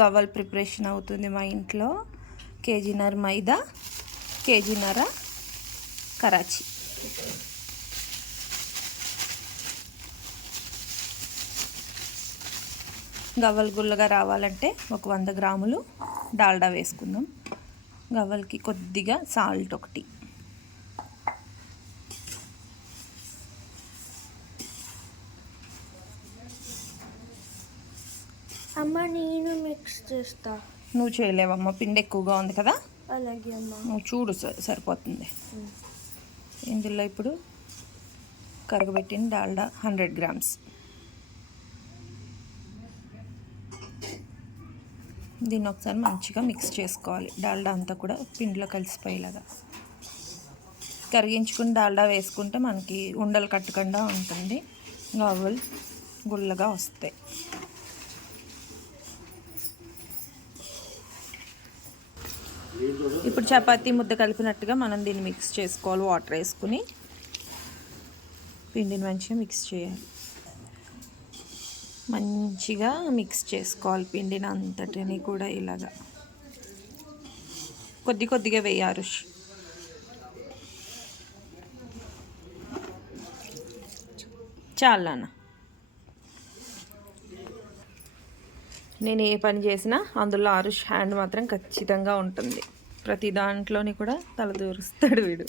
గవ్వల్ preparation అవుతుంది మా ఇంట్లో. కేజీన్నర మైదా, కేజీన్నర కరాచీ. గవ్వలు గుల్లగా రావాలంటే ఒక 100 గ్రాములు డాల్డా వేసుకుందాం. గవ్వలకి కొద్దిగా సాల్ట్ ఒకటి. అమ్మ నేను మిక్స్ చేస్తా. నువ్వు చేయలేవమ్మ, పిండి ఎక్కువగా ఉంది కదా. అలాగే అమ్మ. నువ్వు చూడు, సరిపోతుంది. ఇందులో ఇప్పుడు కరగబెట్టిన డాల్డా 100 గ్రామ్స్. దీన్ని ఒకసారి మంచిగా మిక్స్ చేసుకోవాలి. డాల్డా అంతా కూడా పిండిలో కలిసిపోయేలాగా. కరిగించుకుని డాల్డా వేసుకుంటే మనకి ఉండలు కట్టకుండా ఉంటుంది. గవ్వలు గుల్లగా వస్తాయి. ఇప్పుడు చపాతీ ముద్ద కలిపినట్టుగా మనం దీన్ని మిక్స్ చేసుకోవాలి. వాటర్ వేసుకుని పిండిని మంచిగా మిక్స్ చేయాలి. మంచిగా మిక్స్ చేసుకోవాలి పిండిని అంతటిని కూడా. ఇలాగా కొద్దిగా వేయాలి. చాలా నేను ఏ పని చేసినా అందులో ఆరుష్ హ్యాండ్ మాత్రం ఖచ్చితంగా ఉంటుంది. ప్రతి దాంట్లోని కూడా తలదూరుస్తాడు వీడు.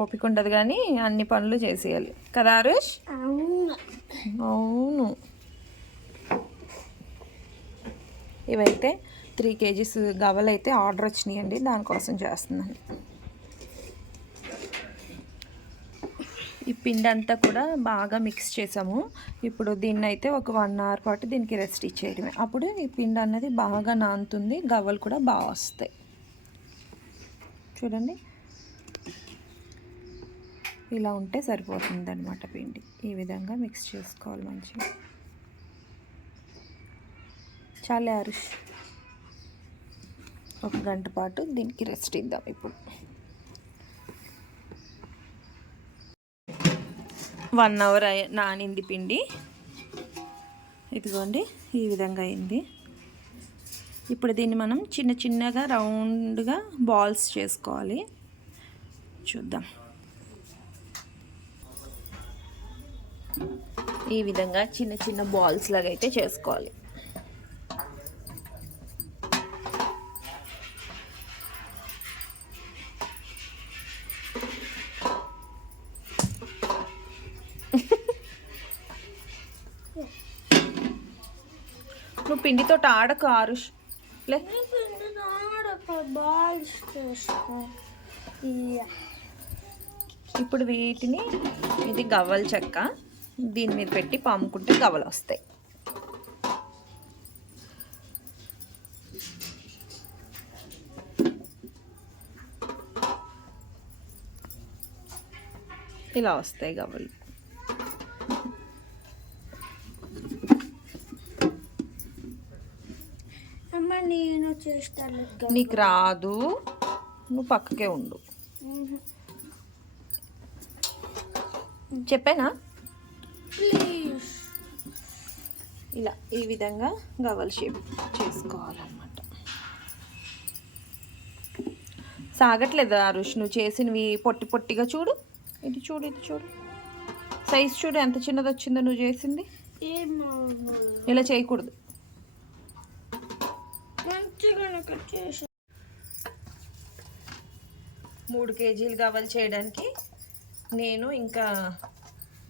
ఓపిక ఉండదు కానీ అన్ని పనులు చేసేయాలి కదా ఆరుష్? అవును. ఇవైతే 3 kgs గవ్వలు అయితే ఆర్డర్ వచ్చినాయండి, దానికోసం చేస్తున్నాను. ఈ పిండి అంతా కూడా బాగా మిక్స్ చేసాము. ఇప్పుడు దీన్ని అయితే ఒక 1 hour పాటు దీనికి రెస్ట్ ఇచ్చేయడమే. అప్పుడు ఈ పిండి అన్నది బాగా నానుతుంది, గవ్వలు కూడా బాగా వస్తాయి. చూడండి, ఇలా ఉంటే సరిపోతుంది అన్నమాట పిండి. ఈ విధంగా మిక్స్ చేసుకోవాలి మంచిగా. చాలా అరుష్ 1 గంట పాటు దీనికి రెస్ట్ ఇద్దాం. ఇప్పుడు 1 hour నానింది పిండి. ఇదిగోండి, ఈ విధంగా అయింది. ఇప్పుడు దీన్ని మనం చిన్నగా రౌండ్గా బాల్స్ చేసుకోవాలి. చూద్దాం. ఈ విధంగా చిన్న బాల్స్ లాగా అయితే చేసుకోవాలి. నువ్వు పిండితో ఆడకు ఆరుష్. ఇప్పుడు వీటిని, ఇది గవ్వల చెక్క, దీని మీద పెట్టి పాముకుంటే గవ్వలు వస్తాయి. ఇలా వస్తాయి గవ్వలు. నేను చేస్తాను. నీకు రాదు, నువ్వు పక్కకే ఉండు. చెప్పానా? ప్లీజ్. ఇలా ఈ విధంగా గవ్వల షేప్ చేసుకోవాలన్నమాట. సాగట్లేదు ఆరుష్, నువ్వు చేసినవి పొట్టిగా చూడు. ఇది చూడు, సైజ్ చూడు ఎంత చిన్నది వచ్చిందో నువ్వు చేసింది. ఇలా చేయకూడదు. 3 kgs గవ్వలు చేయడానికి నేను ఇంకా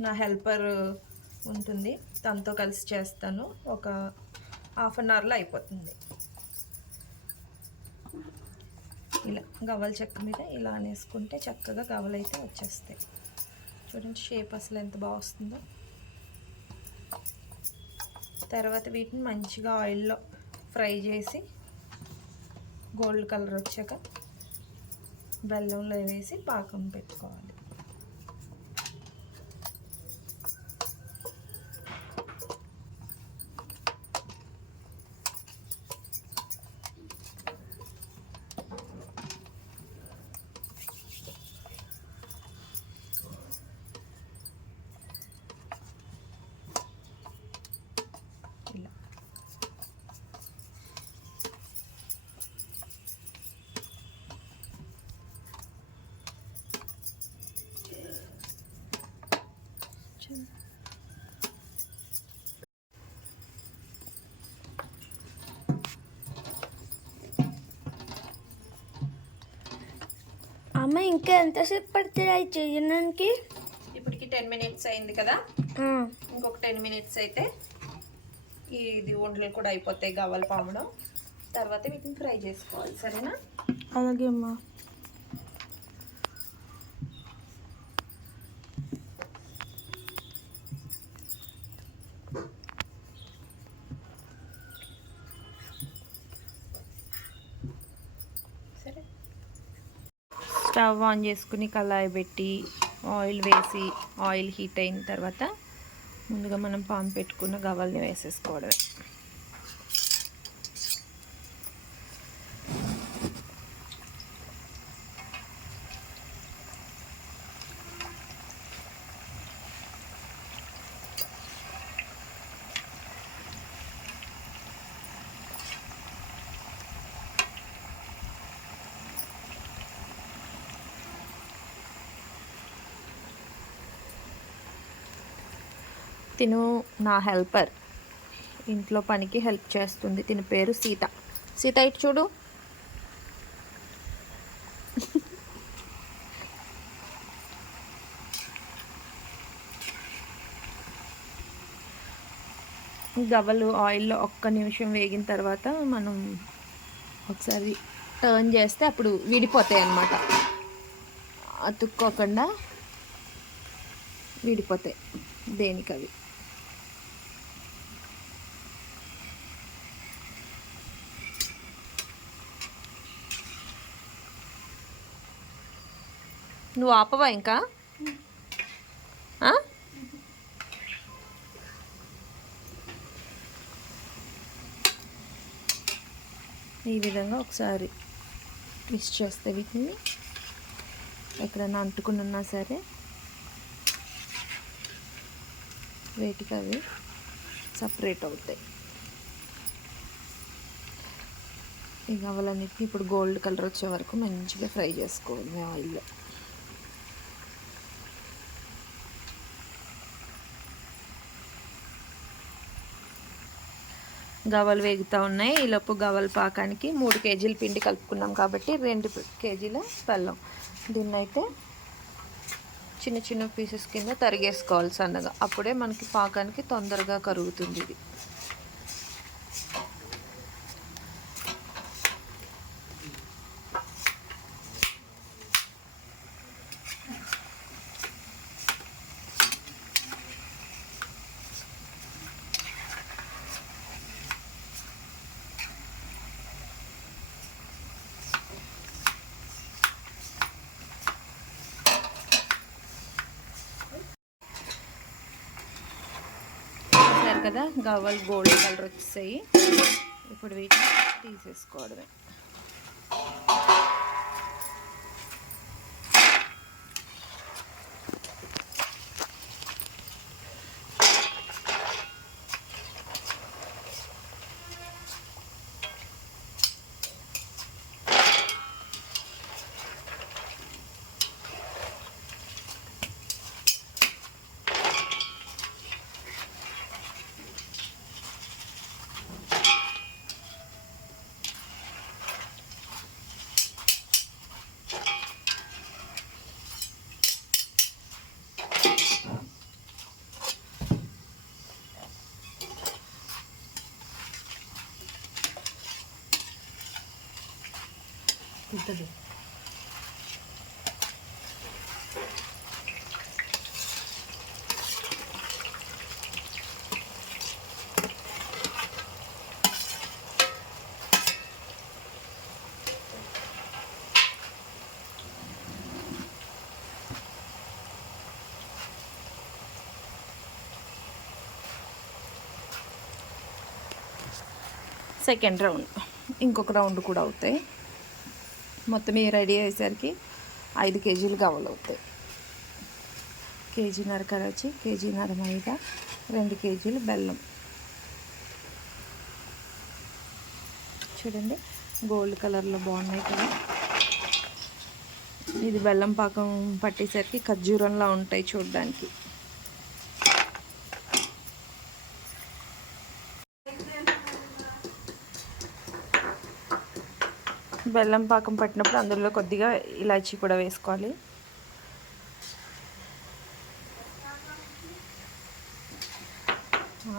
నా హెల్పర్ ఉంటుంది, తనతో కలిసి చేస్తాను. ఒక 1/2 hourలో అయిపోతుంది. ఇలా గవ్వల చెక్క మీద ఇలా అనేసుకుంటే చక్కగా గవ్వలు అయితే వచ్చేస్తాయి. చూడండి షేప్ అసలు ఎంత బాగా వస్తుందో. తర్వాత వీటిని మంచిగా ఆయిల్లో ఫ్రై చేసి గోల్డ్ కలర్ వచ్చాక బెల్లంలో వేసి పాకం పెట్టుకోవాలి. ఇలా అమ్మ ఇంకా ఎంతసేపు పడుతుంది అవి చేయడానికి? ఇప్పటికి 10 మినిట్స్ అయింది కదా, ఇంకొక 10 మినిట్స్ అయితే ఇది వంటలు కూడా అయిపోతాయి గవ్వలు పామడం. తర్వాత వీటిని ఫ్రై చేసుకోవాలి, సరేనా? అలాగే అమ్మా. సరే, స్టవ్ ఆన్ చేసుకుని కళాయి పెట్టి ఆయిల్ వేసి ఆయిల్ హీట్ అయిన తర్వాత ముందుగా మనం పాన్ పెట్టుకున్న గవ్వల్ని వేసేసుకోవడమే. తిను నా హెల్పర్, ఇంట్లో పనికి హెల్ప్ చేస్తుంది. తిని పేరు సీత. సీత ఇటు చూడు. గవ్వలు ఆయిల్లో ఒక్క నిమిషం వేగిన తర్వాత మనం ఒకసారి టర్న్ చేస్తే అప్పుడు విడిపోతాయి అన్నమాట. అతుక్కోకుండా విడిపోతాయి దేనికవి. నువ్వు ఆపవా ఇంకా? ఈ విధంగా ఒకసారి మిక్స్ చేస్తే వీటిని ఎక్కడైనా అంటుకుని ఉన్నా సరే వేటికి అవి సపరేట్ అవుతాయి. ఈ గవ్వలన్నిటిని ఇప్పుడు గోల్డ్ కలర్ వచ్చే వరకు మంచిగా ఫ్రై చేసుకోవాలి ఆయిల్లో. గవ్వలు వేగుతూ ఉన్నాయి. ఈలోపు గవ్వల పాకానికి 3 కేజీల పిండి కలుపుకున్నాం కాబట్టి 2 కేజీల బెల్లం. దీన్ని అయితే చిన్న చిన్న పీసెస్ కింద తరిగేసుకోవాలి సన్నగా. అప్పుడే మనకి పాకానికి తొందరగా కరుగుతుంది ఇది. కదా గవ్వలు గోల్డ్ కలర్ వచ్చాయి. ఇప్పుడు వీటిని తీసేసుకోవడమే. ఉంటుంది. సెకండ్ రౌండ్, ఇంకొక రౌండ్ కూడా అవుతాయి. మొత్తం ఈ రెడీ అయ్యేసరికి 5 కేజీలు గవ్వలు అవుతాయి. కేజీన్నర కరాచి, కేజీన్నర మైదా, 2 కేజీలు బెల్లం. చూడండి గోల్డ్ కలర్లో బాగున్నాయి కదా. ఇది బెల్లం పాకం పట్టేసరికి ఖర్జూరంలా ఉంటాయి చూడడానికి. బెల్లం పాకం పట్టినప్పుడు అందులో కొద్దిగా ఇలాచీ కూడా వేసుకోవాలి.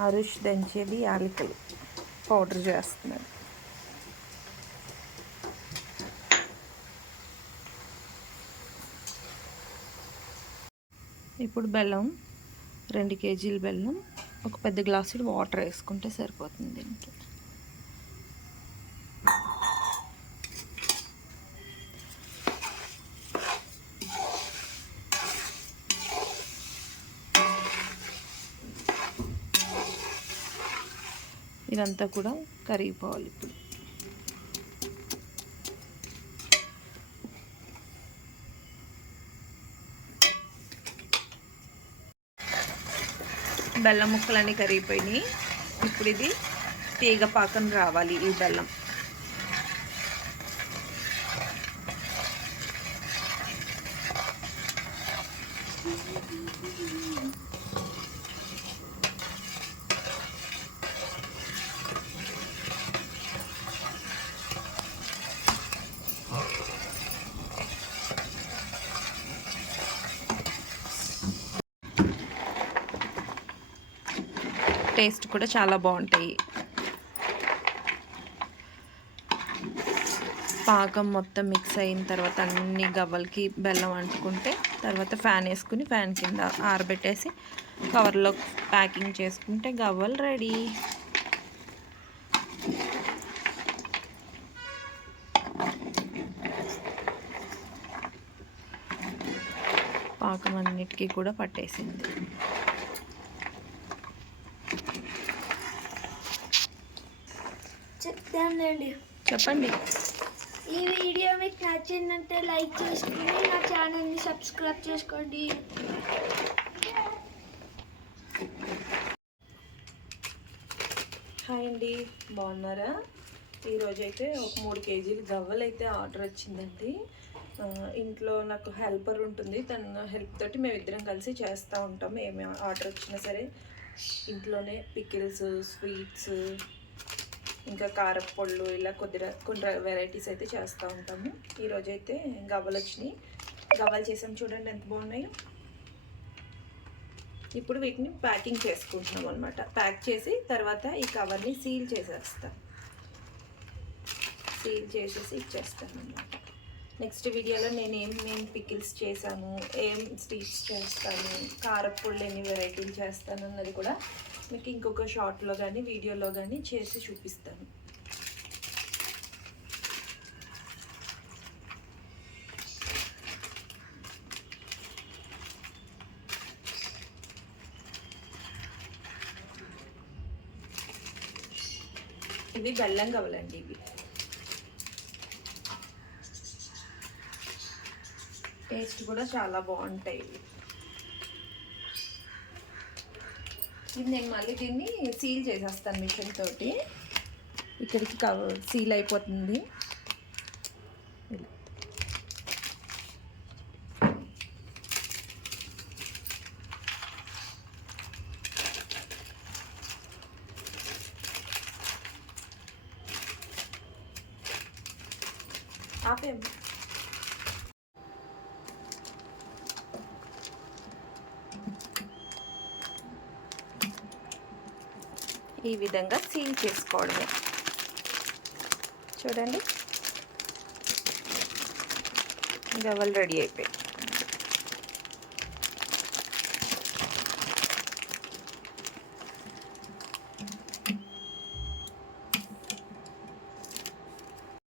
ఆరుష్ దంచేది యాలకులు పౌడర్ చేస్తున్నాడు. ఇప్పుడు బెల్లం 2 కేజీల బెల్లం ఒక పెద్ద గ్లాసుడు వాటర్ వేసుకుంటే సరిపోతుంది దీనికి. ఇదంతా కూడా కరిగిపోవాలి. ఇప్పుడు బెల్లం ముక్కలన్నీ కరిగిపోయినాయి. ఇప్పుడు ఇది తీగ పాకం రావాలి. ఈ బెల్లం టేస్ట్ కూడా చాలా బాగుంటాయి. పాకం మొత్తం మిక్స్ అయిన తర్వాత అన్ని గవ్వలకి బెల్లం అంటుకుంటే తర్వాత ఫ్యాన్ వేసుకుని ఫ్యాన్ కింద ఆరబెట్టేసి కవర్లో ప్యాకింగ్ చేసుకుంటే గవ్వలు రెడీ. పాకం అన్నిటికీ కూడా పట్టేసింది. చెప్తానండి. చెప్పండి. ఈ వీడియో మీకు నచ్చిందంటే లైక్ చేసుకోండి, నా ఛానల్ని సబ్స్క్రైబ్ చేసుకోండి. హాయ్ అండి, బాగున్నారా? ఈరోజైతే ఒక 3 కేజీలు గవ్వలు అయితే ఆర్డర్ వచ్చిందండి. ఇంట్లో నాకు హెల్పర్ ఉంటుంది, తన హెల్ప్ తోటి మేమిద్దరం కలిసి చేస్తూ ఉంటాం. ఏమి ఆర్డర్ వచ్చినా సరే ఇంట్లోనే పికిల్స్, స్వీట్స్, ఇంకా కారపొళ్ళు ఇలా కొన్ని వెరైటీస్ అయితే చేస్తూ ఉంటాము. ఈరోజైతే గవ్వలు వచ్చినాయి. గవ్వలు చేసాం చూడండి ఎంత బాగున్నాయో. ఇప్పుడు వీటిని ప్యాకింగ్ చేసుకుంటున్నాం అనమాట. ప్యాక్ చేసి తర్వాత ఈ కవర్ని సీల్ చేసేస్తాం. సీల్ చేసేసి ఇచ్చేస్తాను అనమాట. నెక్స్ట్ వీడియోలో నేను ఏం పికిల్స్ చేశాను, ఏం స్వీట్స్ చేస్తాను, కారపొళ్ళు ఎన్ని వెరైటీలు చేస్తాను అన్నది కూడా మీకు ఇంకొక షార్ట్లో కానీ వీడియోలో కానీ చేసి చూపిస్తాను. ఇవి బెల్లం గవ్వలండి. ఇవి టేస్ట్ కూడా చాలా బాగుంటాయి. ఇది నేను మళ్ళీ దీన్ని సీల్ చేసేస్తాను మిషన్ తోటి. ఇక్కడికి సీల్ అయిపోతుంది. ఆపేం. ఈ విధంగా సీల్ చేసుకోవడమే. చూడండి గవ్వలు రెడీ అయిపోయాయి.